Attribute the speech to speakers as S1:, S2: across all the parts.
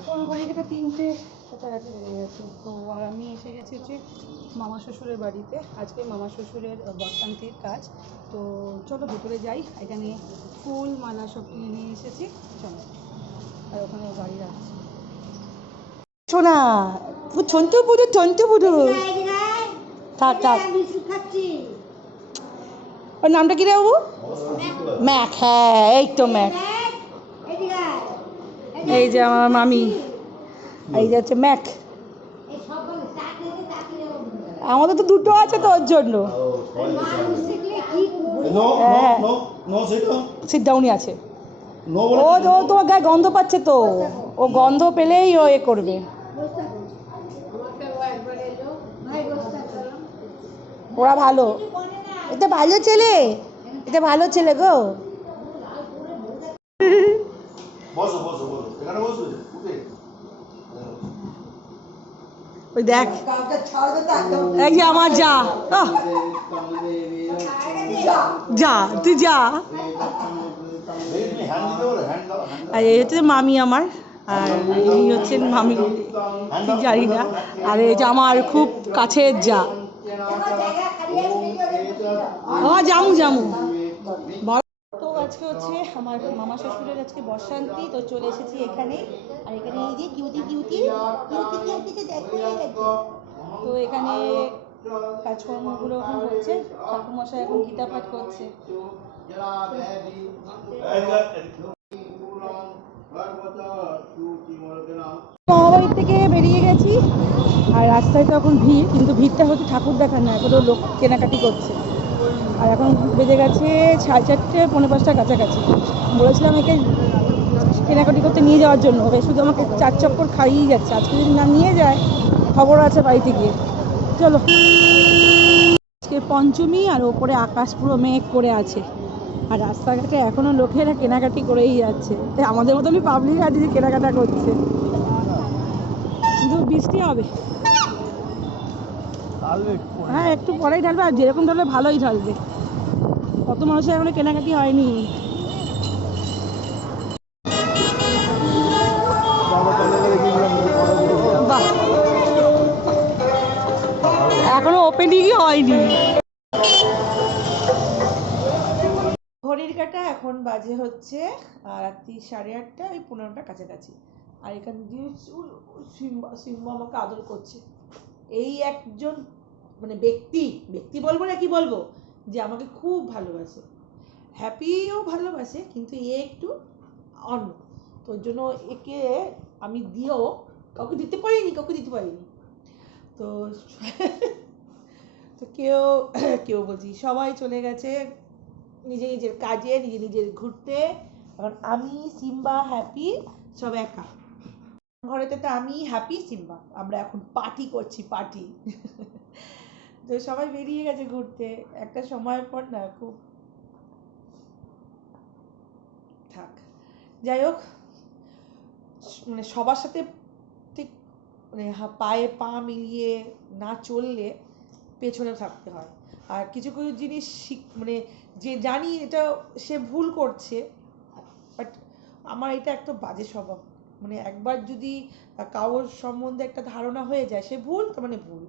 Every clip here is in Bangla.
S1: এখন ঘড়িটা তিনটে কাছাকাছি হয়ে গেছে তো আমি এসে গেছি হচ্ছে মামা শ্বশুরের বাড়িতে। আজকে মামা শ্বশুরের বর্ষান্তির কাজ। তো চলো ভেতরে যাই এখানে ফুল মালা সব কিনে নিয়ে এসেছি। চলো। আর ওখানে গাড়ি রাখছি।
S2: ছন্তু পুরো ছন্তু পুরো থাক থাক। ওর নামটা কি রে বাবু? ম্যাক হ্যাঁ এই তো ম্যাক। এই যে আমার মামি এই যে হচ্ছে ম্যাক। আমাদের তো দুটো আছে তো ওর জন্য। হ্যাঁ। সিট। ডাউনই আছে। ও ও তোমার গায়ে গন্ধ পাচ্ছে তো। ও গন্ধ পেলেই ও এ করবে। ওরা ভালো। এটা ভালো ছেলে। এটা ভালো ছেলে গো।
S3: বসো বসো বসো। এখানে বসবে? উঠে।
S2: ওই দেখ। এই যে আমার যা। আহ, যা তুই যা। আর এই হচ্ছে মামি আমার। আর ইনি হচ্ছেন মামি। ঠিক জানি না। আর এই যে আমার খুব কাছের যা। আমার জামু জামু আজকে হচ্ছে আমার মামা শ্বশুরের আজকে বর্ষান্তি, তো চলে এসেছি এখানে। আর এখানে এই যে কিউটি কিউটি কিউটি দেখো তো এখানে কাজকর্মগুলো এখন হচ্ছে। ঠাকুরমশাই এখন গীতা পাঠ করছে। মামাবাড়ির থেকে বেরিয়ে গেছি। আর রাস্তায় তো এখন ভিড়, কিন্তু ভিড়টা হচ্ছে ঠাকুর দেখার না এখনও লোক কেনাকাটি করছে। আর এখন বেজে গেছে সাড়ে চারটে পৌনে পাঁচটার কাছাকাছি। বলেছিলাম একে কেনাকাটি করতে নিয়ে যাওয়ার জন্য। ওকে শুধু আমাকে চার চক্কর খাইয়েই যাচ্ছে। আজকে যদি না নিয়ে যায় খবর আছে বাড়িতে গিয়ে। চলো। আজকে পঞ্চমী আর ওপরে আকাশ পুরো মেঘ করে আছে। আর রাস্তাঘাটে এখনও লোকেরা কেনাকাটি করেই যাচ্ছে। তাই আমাদের মতনই পাবলিক আছে যে কেনাকাটা করছে। কিন্তু বৃষ্টি হবে। হ্যাঁ একটু পরেই ঢালবে। আর যেরকম ঢালবে ভালোই ঢালবে। কত মানুষের এখনও কেনাকাটি হয়নি। এখনও ওপেনিংই হয়নি। ঘড়ির কাটা এখন বাজে হচ্ছে রাত্রি সাড়ে আটটা ওই পনেরোটার কাছাকাছি। আর এখান দিয়ে সিম্বা আমাকে আদর করছে। এই একজন মানে ব্যক্তি ব্যক্তি বলব না কি বলব? যে আমাকে খুব ভালোবাসে। হ্যাপিও ভালোবাসে, কিন্তু এ একটু অন্য। তোর জন্য একে আমি দিয়েও কাউকে দিতে পারিনি, কাউকে দিতে পারিনি। তো তো কেউ কেউ বলছি, সবাই চলে গেছে নিজে নিজের কাজে, নিজে নিজের ঘুরতে। এখন আমি, সিম্বা, হ্যাপি, সব একা। ঘরেতে তো আমি, হ্যাপি, সিম্বা। আমরা এখন পার্টি করছি পার্টি তো সবাই বেরিয়ে গেছে ঘুরতে, একটা সময়ের পর না, খুব থাক। যাই হোক মানে সবার সাথে ঠিক মানে পায়ে পা মিলিয়ে না চললে পেছনে থাকতে হয়। আর কিছু কিছু জিনিস শিখ মানে যে জানি এটা সে ভুল করছে বাট আমার এটা একটা বাজে স্বভাব। মানে একবার যদি কারোর সম্বন্ধে একটা ধারণা হয়ে যায়, সে ভুল, তার মানে ভুল।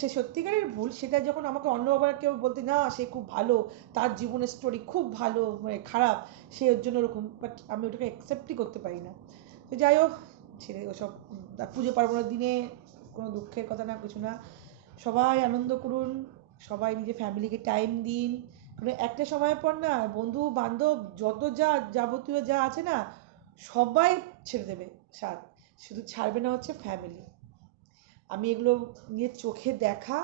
S2: সে সত্যিকারের ভুল, সেটা যখন আমাকে অন্য আবার কেউ বলতে, না, সে খুব ভালো, তার জীবনের স্টোরি খুব ভালো মানে খারাপ, সে ওর জন্য ওরকম বাট আমি ওটাকে অ্যাকসেপ্টই করতে পারি না। তো যাই হোক, ছেড়ে ওসব পুজো পার্বণের দিনে কোনো দুঃখের কথা না, কিছু না। সবাই আনন্দ করুন, সবাই নিজের ফ্যামিলিকে টাইম দিন। মানে একটা সময়ের পর না, বন্ধু, বান্ধব, যত যা যাবতীয় যা আছে না, সবাই ছেড়ে দেবে সাথ। শুধু ছাড়বে না হচ্ছে ফ্যামিলি আমি এগুলো নিয়ে চোখে দেখা,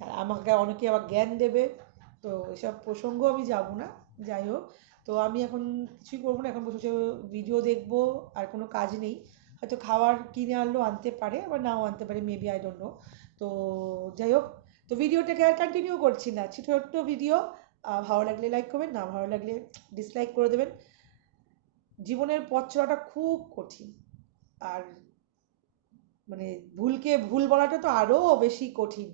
S2: আর আমাকে অনেকে আবার জ্ঞান দেবে, তো এসব প্রসঙ্গ আমি যাব না, যাই হোক। তো আমি এখন কিছুই করব না, এখন বসে ভিডিও দেখব, আর কোনো কাজ নেই। হয়তো খাবার কিনে আনলেও আনতে পারে, আবার নাও আনতে পারে মেবি আই ডোন্ট নো তো যাই হোক, তো ভিডিওটাকে আর কন্টিনিউ করছি না। ছোট্ট ভিডিও ভালো লাগলে লাইক করবেন, না ভালো লাগলে ডিসলাইক করে দেবেন। জীবনের পথ চলাটা খুব কঠিন। আর মানে ভুলকে ভুল বলাটা তো আরও বেশি কঠিন।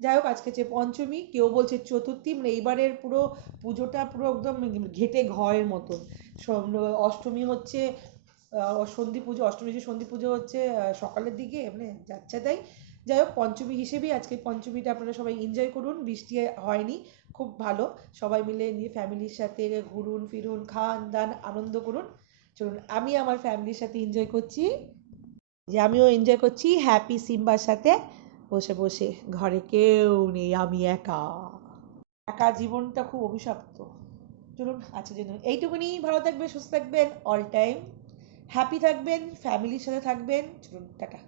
S2: যাই হোক, আজকে যে পঞ্চমী, কেউ বলছে চতুর্থী মানে এইবারের পুরো পুজোটা পুরো একদম ঘেটে ঘরের মতন। অষ্টমী হচ্ছে সন্ধি পুজো, অষ্টমী যে সন্ধি পুজো হচ্ছে সকালের দিকে মানে যাচ্ছে তাই। যাই হোক, পঞ্চমী হিসেবেই আজকে পঞ্চমীটা আপনারা সবাই এনজয় করুন, বৃষ্টি হয়নি, খুব ভালো। সবাই মিলে নিয়ে ফ্যামিলির সাথে ঘুরুন, ফিরুন খান দান আনন্দ করুন। চলুন, আমি আমার ফ্যামিলির সাথে এনজয় করছি। যে আমিও এনজয় করছি। হ্যাপি সিম্বার সাথে বসে বসে। ঘরে কেউ নেই, আমি একা। একা জীবনটা খুব অভিশপ্ত। চলুন আচ্ছা জন্য এইটুকুনি। ভালো থাকবেন, সুস্থ থাকবেন অল টাইম হ্যাপি থাকবেন ফ্যামিলির সাথে থাকবেন। চলুন, টাটা।